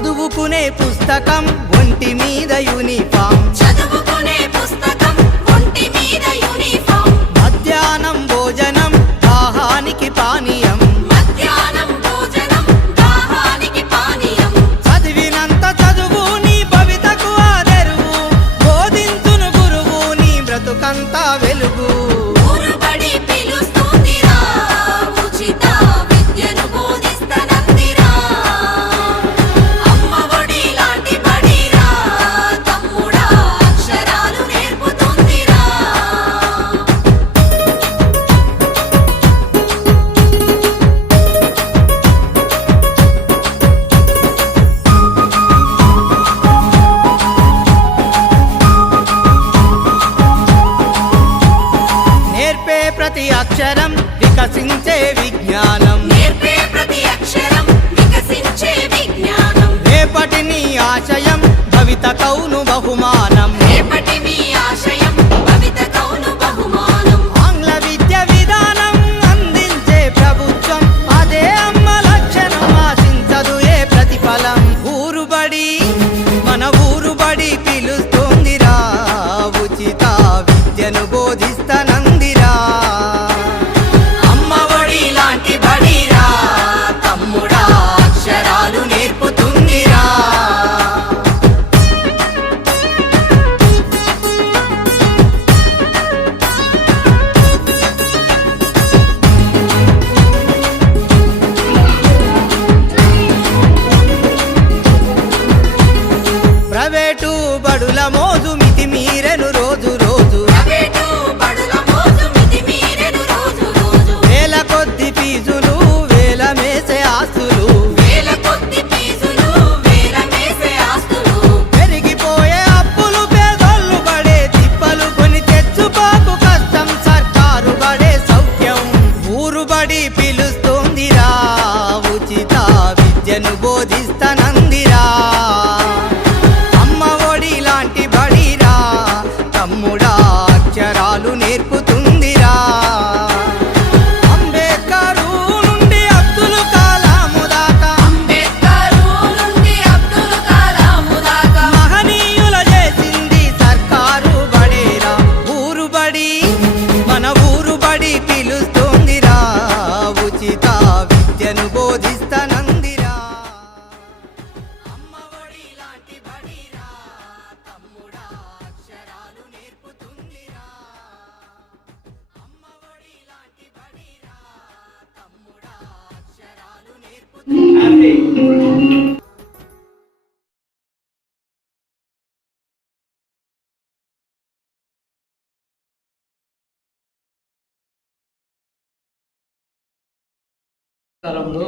చదువుకునే పుస్తకం ఒంటి మీద యూనిఫామ్, చదువుకునే పుస్తకం ఒంటి మీద యూనిఫామ్. మధ్యాహ్నం భోజనం దాహానికి పానీయం, మధ్యాహ్నం భోజనం దాహానికి పానీయం. చదివినంత చదువు నీ భవితకు ఆదరువు, బోధించును గురువు నీ బ్రతుకంతా వెలుగు. ఊరుబడి పిలుస్తుందిరా, ఉచిత విద్యను బోధిస్తనందిరా. అమ్మ ఒడి లాంటి బడిరా, తమ్ముడా అక్షరాలు నేర్పుతుందిరా. నేర్పే ప్రతి అక్షరం వికసించే విజ్ఞానం, నేర్పే ప్రతి అక్షరం వికసించే విజ్ఞానం. రేపటి నీ ఆశయం భవిత కౌను బహుమానం. రేపటి మీ ఆశయం భవిత కౌను బహుమానం. ఆంగ్ల విద్య విధానం అందించే ప్రభుత్వం, అదే అమ్మ లక్షణం ఆశించదు ఏ ప్రతిఫలం. ఊరుబడి మన ఊరుబడి పిలుస్తోందిరా, ఉచిత విద్యను బోధిస్తనందిరా. అమ్మ ఒడి లాంటి బడిరా, తమ్ముడా అక్షరాలు నేర్పుతుందిరా. ప్రైవేటు బడుల మోజు మితిమీరెను రోజు రోజు, ప్రైవేటు బడుల మోజు మితిమీరెను రోజు రోజు. వేల కొద్ది ఫీజులు వేల మేసే ఆస్తులు, వేల కొద్ది ఫీజులు వేల మేసే ఆస్తులు. పెరిగిపోయే అప్పులు పేదోళ్ళు పడే తిప్పలు, కొని తెచ్చుకోకు కష్టం సర్కారు పడే సౌఖ్యం. ఊరుబడి పిలుస్తోందిరా, ఉచిత విద్యను బోధిస్తనందిరా. అమ్మ ఒడి లాంటి బడిరా, తమ్ముడా అక్షరాలు నేర్పుతుందిరా. అంబేద్కరు నుండి అబ్దుల్ కలాము దాకా, అంబేద్కరు నుండి అబ్దుల్ కలాము దాకా. మహనీయుల చేసింది సర్కారు బడేరా. ఊరుబడి మన ఊరుబడి పిలుస్తోందిరా, ఉచిత విద్యను బోధిస్తనందిరా. అమ్మ ఒడి లాంటి బడిరా, తమ్ముడా అక్షరాలు నేర్పుతుందిరా. అమ్మ ఒడి లాంటి బడిరా, తమ్ముడా అక్షరాలు నేర్పుతుందిరా. నమస్కారంలో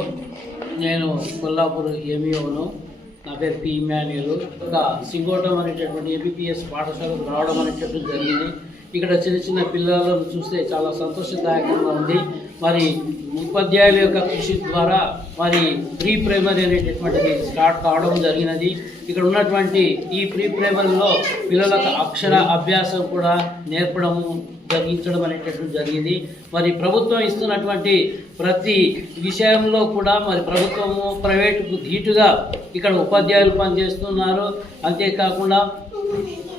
నేను కొల్లాపూర్ ఎంఈఓను. నా పేరు పి ఇమాన్యుల్. ఒక సింగోటం అనేటటువంటి ఎంబీబీఎస్ పాఠశాలకు రావడం అనేటటువంటి జరిగింది. ఇక్కడ చిన్న చిన్న పిల్లలను చూస్తే చాలా సంతోషదాయకంగా ఉంది. మరి ఉపాధ్యాయుల యొక్క కృషి ద్వారా మరి ప్రీ ప్రైమరీ అనేటటువంటిది స్టార్ట్ కావడం జరిగినది. ఇక్కడ ఉన్నటువంటి ఈ ప్రీ ప్రైమరీలో పిల్లలకు అక్షర అభ్యాసం కూడా నేర్పడము జరిగించడం అనేటటువంటి జరిగింది. మరి ప్రభుత్వం ఇస్తున్నటువంటి ప్రతి విషయంలో కూడా మరి ప్రభుత్వము ప్రైవేటుకు ధీటుగా ఇక్కడ ఉపాధ్యాయులు పనిచేస్తున్నారు. అంతేకాకుండా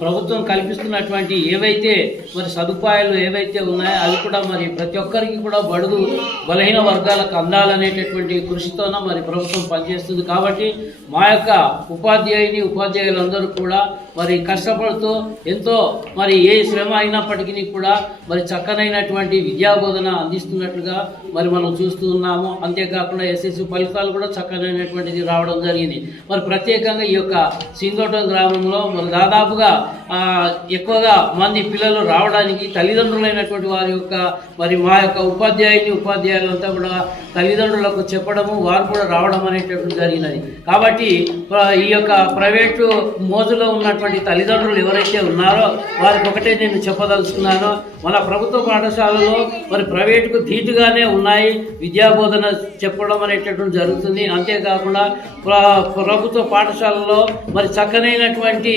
ప్రభుత్వం కల్పిస్తున్నటువంటి ఏవైతే మరి సదుపాయాలు ఏవైతే ఉన్నాయో అవి కూడా మరి ప్రతి ఒక్కరికి కూడా బడుగు బలహీన వర్గాలకు అందాలనేటటువంటి కృషితోన మరి ప్రభుత్వం పనిచేస్తుంది. కాబట్టి మా యొక్క ఉపాధ్యాయులందరూ కూడా మరి కష్టపడుతూ ఎంతో మరి ఏ శ్రమ అయినప్పటికీ కూడా మరి చక్కనైనటువంటి విద్యాబోధన అందిస్తున్నట్లుగా మరి మనం చూస్తూ ఉన్నాము. అంతేకాకుండా ఎస్ఎస్సి ఫలితాలు కూడా చక్కనైనటువంటిది రావడం జరిగింది. మరి ప్రత్యేకంగా ఈ యొక్క సింగోటం గ్రామంలో మరి దాదాపుగా ఎక్కువగా మంది పిల్లలు రావడానికి తల్లిదండ్రులైనటువంటి వారి యొక్క మరి మా యొక్క ఉపాధ్యాయులంతా కూడా తల్లిదండ్రులకు చెప్పడము, వారు కూడా రావడం అనేటటువంటి జరిగినది. కాబట్టి ఈ యొక్క ప్రైవేటు మోజులో ఉన్నటువంటి తల్లిదండ్రులు ఎవరైతే ఉన్నారో వారికి ఒకటే నేను చెప్పదలుచుకున్నాను. మన ప్రభుత్వ పాఠశాలలో మరి ప్రైవేటుకు ధీటుగానే ఉన్నాయి, విద్యాబోధన చెప్పడం అనేటటువంటి జరుగుతుంది. అంతేకాకుండా ప్రభుత్వ పాఠశాలలో మరి చక్కనైనటువంటి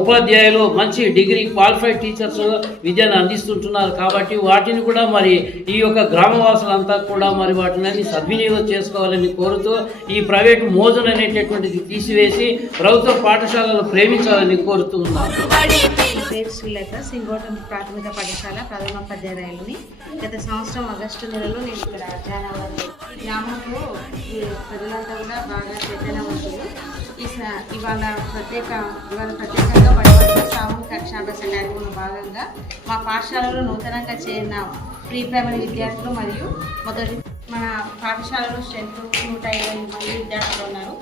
ఉపాధ్యాయులు స్థాయిలో మంచి డిగ్రీ క్వాలిఫైడ్ టీచర్స్ విద్యను అందిస్తుంటున్నారు. కాబట్టి వాటిని కూడా మరి ఈ యొక్క గ్రామవాసులంతా కూడా మరి వాటిని సద్వినియోగం చేసుకోవాలని కోరుతూ ఈ ప్రైవేటు మోజులు అనేటటువంటిది తీసివేసి ప్రభుత్వ పాఠశాలను ప్రేమించాలని కోరుతూ ఉన్నారు. శ్రీలేఖ సింగోటం ప్రాథమిక పాఠశాల ప్రథమోపాధ్యాయురాలిని. గత సంవత్సరం ఆగస్టు నెలలో నేను ఇక్కడ జాయిన్ అవ్వాలి. గ్రామంలో ఈ ప్రజలంతా కూడా బాగా చైతన్యవంతులు. ఇవాళ ప్రత్యేకంగా బడిపడిన సామూహిక అక్షరాభ్యాస కార్యక్రమంలో భాగంగా మా పాఠశాలలో నూతనంగా చేరిన ప్రీ ప్రైమరీ విద్యార్థులు మరియు మొదటి మన పాఠశాలలో స్ట్రెంత్ 120 మంది విద్యార్థులు ఉన్నారు.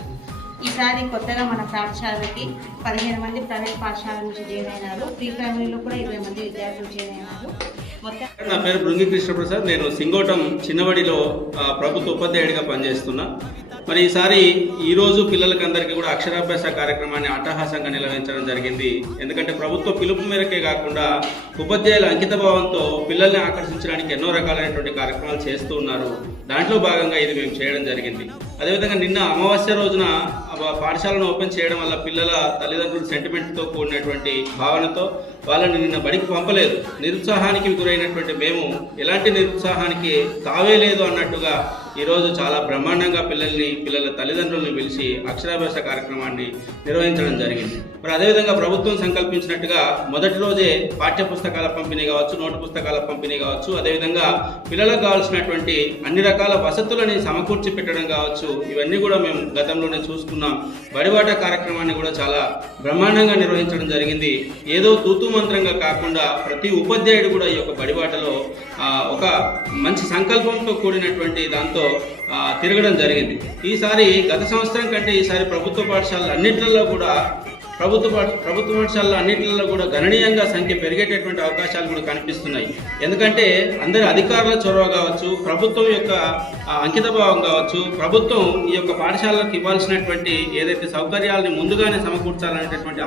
ఈసారి కొత్తగా మన పాఠశాలకి 15 మంది ప్రైవేట్ పాఠశాల నుంచి జాయిన్ అయినారు. ప్రీ ప్రైమరీలో కూడా 20 మంది విద్యార్థులు జాయిన్ అయినారు. మొత్తం నా పేరు బృంగి కృష్ణప్రసాద్. నేను సింగోటం చిన్నబడిలో ప్రభుత్వ ఉపాధ్యాయుడిగా పనిచేస్తున్నా. మరి ఈరోజు పిల్లలకి అందరికీ కూడా అక్షరాభ్యాస కార్యక్రమాన్ని అట్టహాసంగా నిర్వహించడం జరిగింది. ఎందుకంటే ప్రభుత్వ పిలుపు మేరకే కాకుండా ఉపాధ్యాయుల అంకితభావంతో పిల్లల్ని ఆకర్షించడానికి ఎన్నో రకాలైనటువంటి కార్యక్రమాలు చేస్తూ ఉన్నారు. దాంట్లో భాగంగా ఇది మేము చేయడం జరిగింది. అదేవిధంగా నిన్న అమావాస్య రోజున పాఠశాలను ఓపెన్ చేయడం వల్ల పిల్లల తల్లిదండ్రుల సెంటిమెంట్తో కూడినటువంటి భావనతో వాళ్ళని నిన్న బడికి పంపలేదు. నిరుత్సాహానికి గురైనటువంటి మేము ఎలాంటి నిరుత్సాహానికి తావే లేదు అన్నట్టుగా ఈరోజు చాలా బ్రహ్మాండంగా పిల్లల తల్లిదండ్రులను పిలిచి అక్షరాభ్యాస కార్యక్రమాన్ని నిర్వహించడం జరిగింది. మరి అదేవిధంగా ప్రభుత్వం సంకల్పించినట్టుగా మొదటి రోజే పాఠ్య పుస్తకాల పంపిణీ కావచ్చు, నోటు పుస్తకాల పంపిణీ కావచ్చు, అదేవిధంగా పిల్లలకు కావాల్సినటువంటి అన్ని రకాల వసతులని సమకూర్చి పెట్టడం కావచ్చు, ఇవన్నీ కూడా మేము గతంలోనే చూసుకున్నాం. బడిబాట కార్యక్రమాన్ని కూడా చాలా బ్రహ్మాండంగా నిర్వహించడం జరిగింది. ఏదో తూతూ మంత్రంగా కాకుండా ప్రతి ఉపాధ్యాయుడు కూడా ఈ యొక్క బడిబాటలో ఒక మంచి సంకల్పంతో కూడినటువంటి దాంతో తిరగడం జరిగింది. ఈసారి గత సంవత్సరం కంటే ఈసారి ప్రభుత్వ పాఠశాలలు అన్నింటిలో కూడా గణనీయంగా సంఖ్య పెరిగేటటువంటి అవకాశాలు కూడా కనిపిస్తున్నాయి. ఎందుకంటే అందరి అధికారుల చొరవ కావచ్చు, ప్రభుత్వం యొక్క అంకితభావం కావచ్చు, ప్రభుత్వం ఈ యొక్క పాఠశాలకు ఇవ్వాల్సినటువంటి ఏదైతే సౌకర్యాలని ముందుగానే సమకూర్చాలనేటటువంటి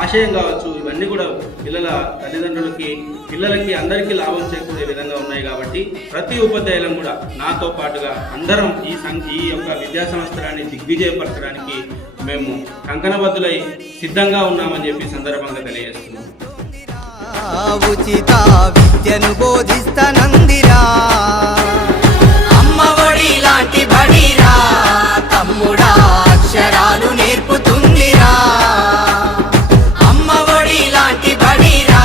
ఆశయం కావచ్చు, ఇవన్నీ కూడా పిల్లల తల్లిదండ్రులకి, పిల్లలకి అందరికీ లాభం చేకూరే విధంగా ఉన్నాయి. కాబట్టి ప్రతి ఉపాధ్యాయులం కూడా నాతో పాటుగా అందరం ఈ యొక్క విద్యా సంవత్సరాన్ని దిగ్విజయపరచడానికి మేము కంకణబద్దులై సిద్ధంగా ఉన్నామని చెప్పి సందర్భంగా తెలియజేస్తున్నాం. ఉచిత విద్యను బోధిస్తనందిరా, అమ్మఒడి లాంటి బడిరా, తమ్ముడా అక్షరాలు నేర్పుతుందిరా. అమ్మఒడి లాంటి బడిరా,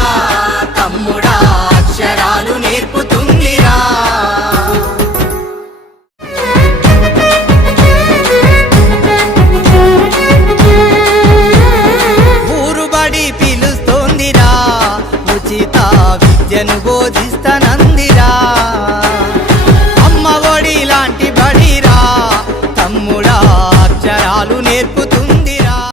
తమ్ముడా అక్షరాలు నేర్పుతుందిరా. ఊరుబడి పిలుస్తోందిరా, ఉచిత విద్యను బోధిస్తా